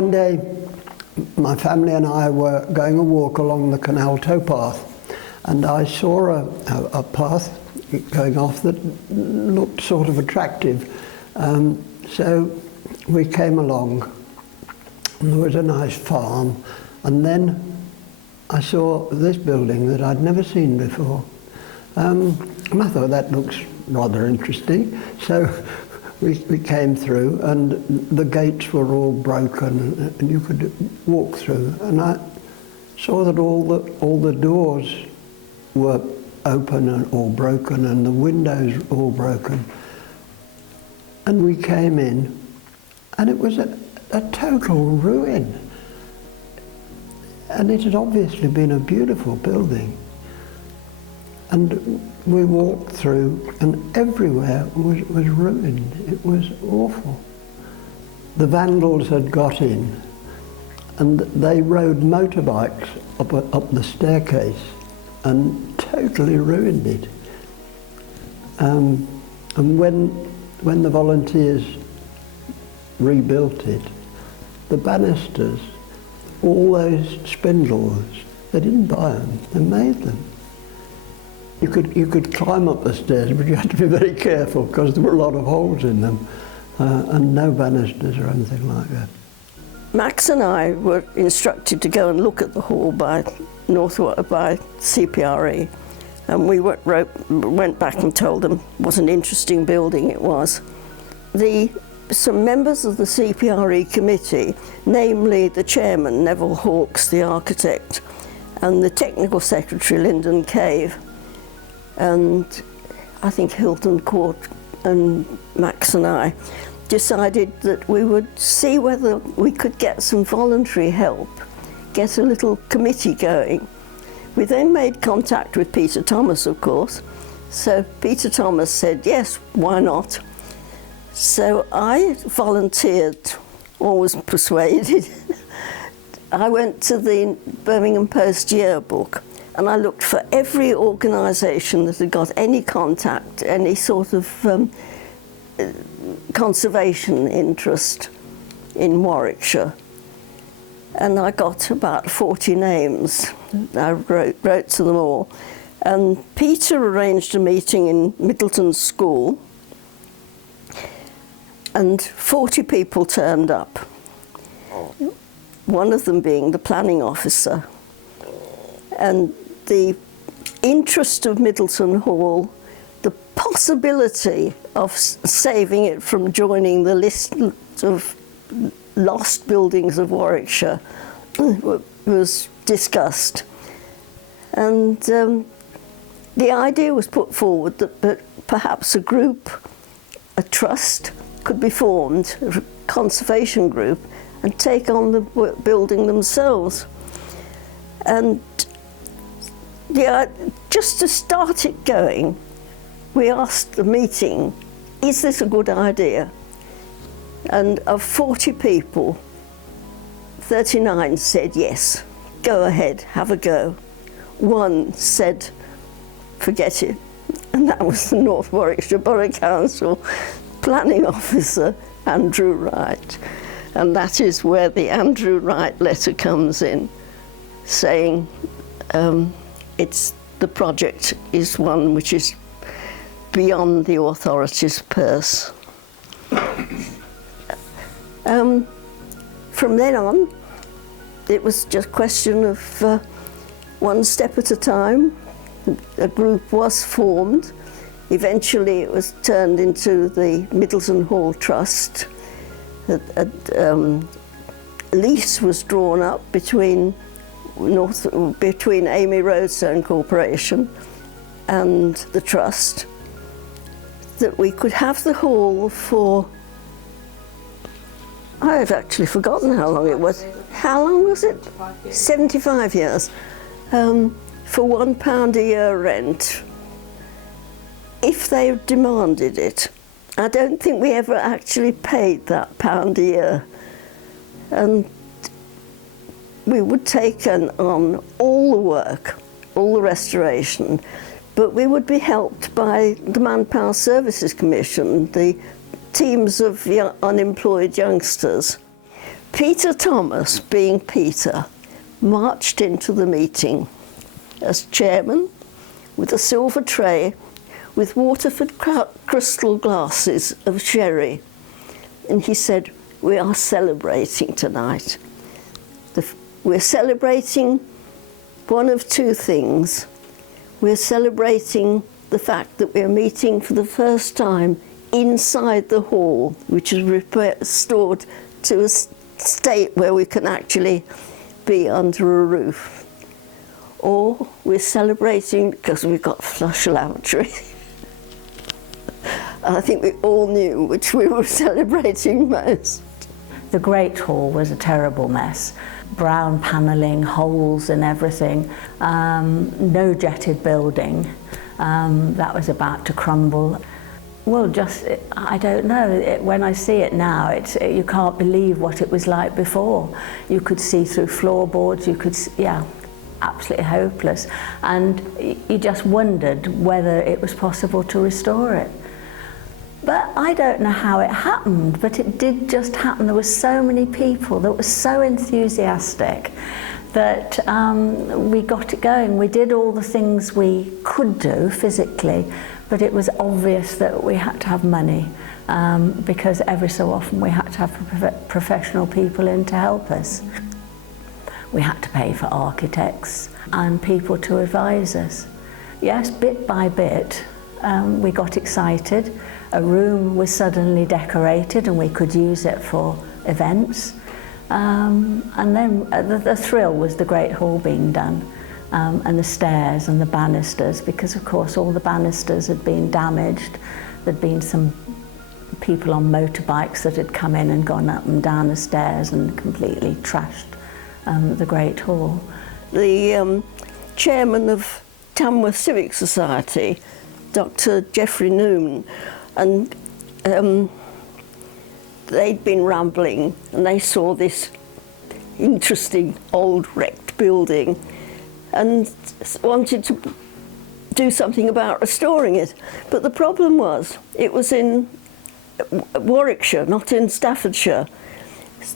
one day, my family and I were going a walk along the canal towpath, and I saw a path going off that looked sort of attractive. So we came along, and there was a nice farm, and then I saw this building that I'd never seen before. And I thought that looks rather interesting. So we came through, and the gates were all broken, and you could walk through. And I saw that all the doors were open and all broken, and the windows all broken. And we came in, and it was a total ruin. And it had obviously been a beautiful building. And we walked through, and everywhere was ruined. It was awful. The vandals had got in, and they rode motorbikes up the staircase and totally ruined it. And when the volunteers rebuilt it, the banisters, all those spindles, they didn't buy them, they made them. You could climb up the stairs, but you had to be very careful because there were a lot of holes in them, and no banisters or anything like that. Max and I were instructed to go and look at the hall by CPRE, and we went back and told them what an interesting building it was. Some members of the CPRE committee, namely the chairman, Neville Hawkes, the architect, and the technical secretary, Lyndon Cave, and I think Hilton Court and Max and I, decided that we would see whether we could get some voluntary help, get a little committee going. We then made contact with Peter Thomas, of course. So Peter Thomas said, yes, why not? So I volunteered, or was persuaded. I went to the Birmingham Post yearbook, and I looked for every organisation that had got any contact, any sort of conservation interest in Warwickshire. And I got about 40 names. I wrote to them all. And Peter arranged a meeting in Middleton School, and 40 people turned up, one of them being the planning officer. And the interest of Middleton Hall, the possibility of saving it from joining the list of lost buildings of Warwickshire was discussed. And the idea was put forward that perhaps a group, a trust, could be formed, a conservation group, and take on the building themselves. And just to start it going, we asked the meeting, is this a good idea? And of 40 people, 39 said yes, go ahead, have a go. One said, forget it, and that was the North Warwickshire Borough Council planning officer, Andrew Wright. And that is where the Andrew Wright letter comes in, saying the project is one which is beyond the authorities' purse. From then on, it was just a question of one step at a time. A group was formed. Eventually it was turned into the Middleton Hall Trust. A lease was drawn up between Amy Roadstone Corporation and the Trust, that we could have the hall for, I've actually forgotten how long it was. How long was it? 75 years. For £1 a year rent, if they demanded it. I don't think we ever actually paid that £1 a year. And we would take on all the work, all the restoration, but we would be helped by the Manpower Services Commission, the teams of unemployed youngsters. Peter Thomas, being Peter, marched into the meeting as chairman with a silver tray with Waterford crystal glasses of sherry. And he said, "We are celebrating tonight. We're celebrating one of two things. We're celebrating the fact that we're meeting for the first time inside the hall, which is restored to a state where we can actually be under a roof. Or we're celebrating because we've got flush lavatory." I think we all knew which we were celebrating most. The Great Hall was a terrible mess. Brown panelling, holes and everything, no jetted building. That was about to crumble. Well, I don't know. When I see it now, you can't believe what it was like before. You could see through floorboards, absolutely hopeless. And you just wondered whether it was possible to restore it. But I don't know how it happened, but it did just happen. There were so many people that were so enthusiastic that we got it going. We did all the things we could do physically, but it was obvious that we had to have money because every so often we had to have professional people in to help us. We had to pay for architects and people to advise us. Yes, bit by bit, we got excited. A room was suddenly decorated and we could use it for events. And then the thrill was the Great Hall being done, and the stairs and the banisters, because of course all the banisters had been damaged. There'd been some people on motorbikes that had come in and gone up and down the stairs and completely trashed the Great Hall. The chairman of Tamworth Civic Society, Dr. Geoffrey Noon, and they'd been rambling and they saw this interesting old wrecked building and wanted to do something about restoring it. But the problem was, it was in Warwickshire, not in Staffordshire.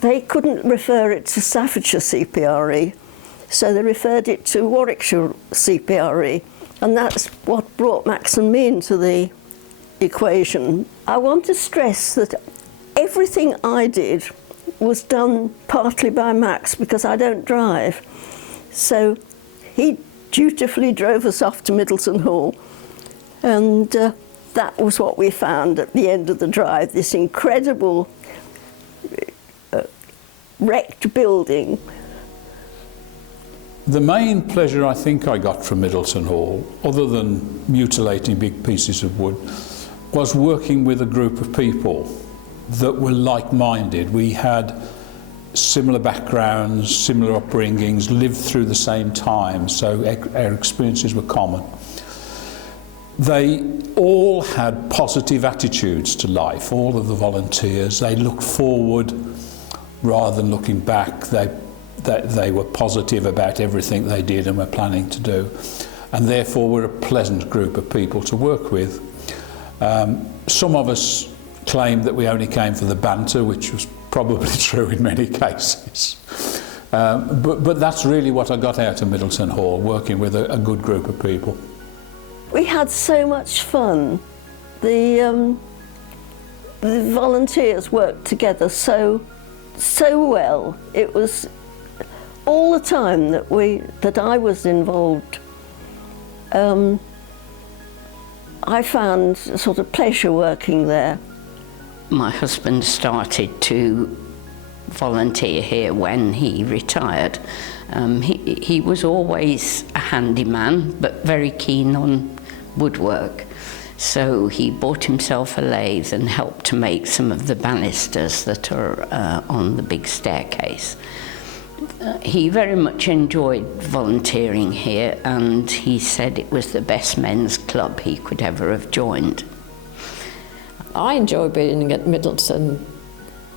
They couldn't refer it to Staffordshire CPRE, so they referred it to Warwickshire CPRE, and that's what brought Max and me into the equation. I want to stress that everything I did was done partly by Max because I don't drive. So he dutifully drove us off to Middleton Hall, and that was what we found at the end of the drive, this incredible wrecked building. The main pleasure I think I got from Middleton Hall, other than mutilating big pieces of wood, was working with a group of people that were like-minded. We had similar backgrounds, similar upbringings, lived through the same time, so our experiences were common. They all had positive attitudes to life, all of the volunteers. They looked forward rather than looking back. They were positive about everything they did and were planning to do, and therefore were a pleasant group of people to work with. Some of us claimed that we only came for the banter, which was probably true in many cases. But that's really what I got out of Middleton Hall, working with a good group of people. We had so much fun. The volunteers worked together so well. It was all the time that I was involved. I found a sort of pleasure working there. My husband started to volunteer here when he retired. He was always a handyman, but very keen on woodwork. So he bought himself a lathe and helped to make some of the banisters that are on the big staircase. He very much enjoyed volunteering here, and he said it was the best men's club he could ever have joined. I enjoy being at Middleton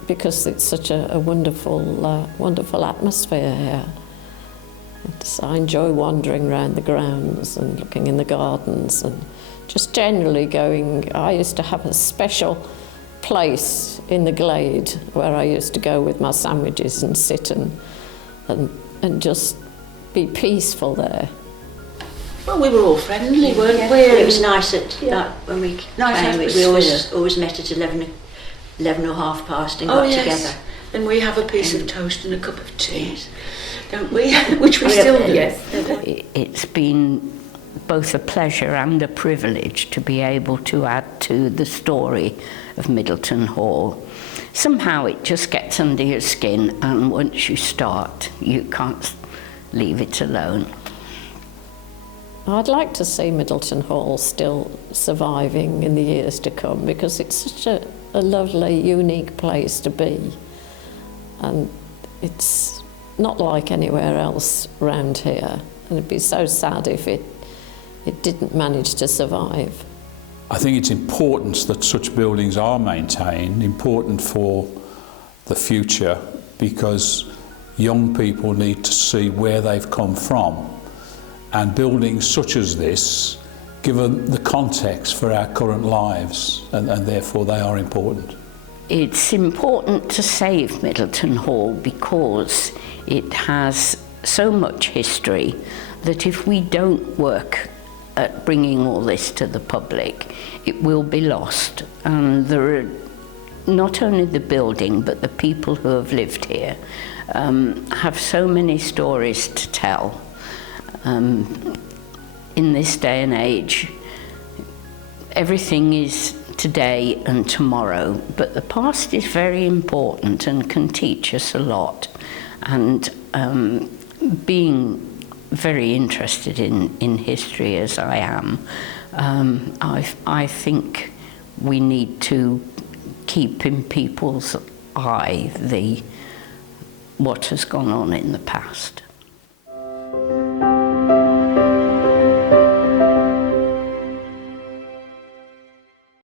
because it's such a wonderful atmosphere here. I enjoy wandering around the grounds and looking in the gardens and just generally going. I used to have a special place in the glade where I used to go with my sandwiches and sit and just be peaceful there. Well, we were all friendly, weren't we? It was nice that when we came, we atmosphere. always met at 11 or half past and Oh, got yes. together. And we have a piece of toast and a cup of tea, don't we? Which we still do. Yes. It's been both a pleasure and a privilege to be able to add to the story of Middleton Hall. Somehow it just gets under your skin, and once you start, you can't leave it alone. I'd like to see Middleton Hall still surviving in the years to come, because it's such a lovely, unique place to be. And it's not like anywhere else around here. And it'd be so sad if it didn't manage to survive. I think it's important that such buildings are maintained, important for the future, because young people need to see where they've come from. And buildings such as this give them the context for our current lives, and therefore they are important. It's important to save Middleton Hall because it has so much history that if we don't work at bringing all this to the public, it will be lost. And there are not only the building, but the people who have lived here have so many stories to tell. In this day and age, everything is today and tomorrow, but the past is very important and can teach us a lot. And being very interested in history as I am, I think we need to keep in people's eye what has gone on in the past.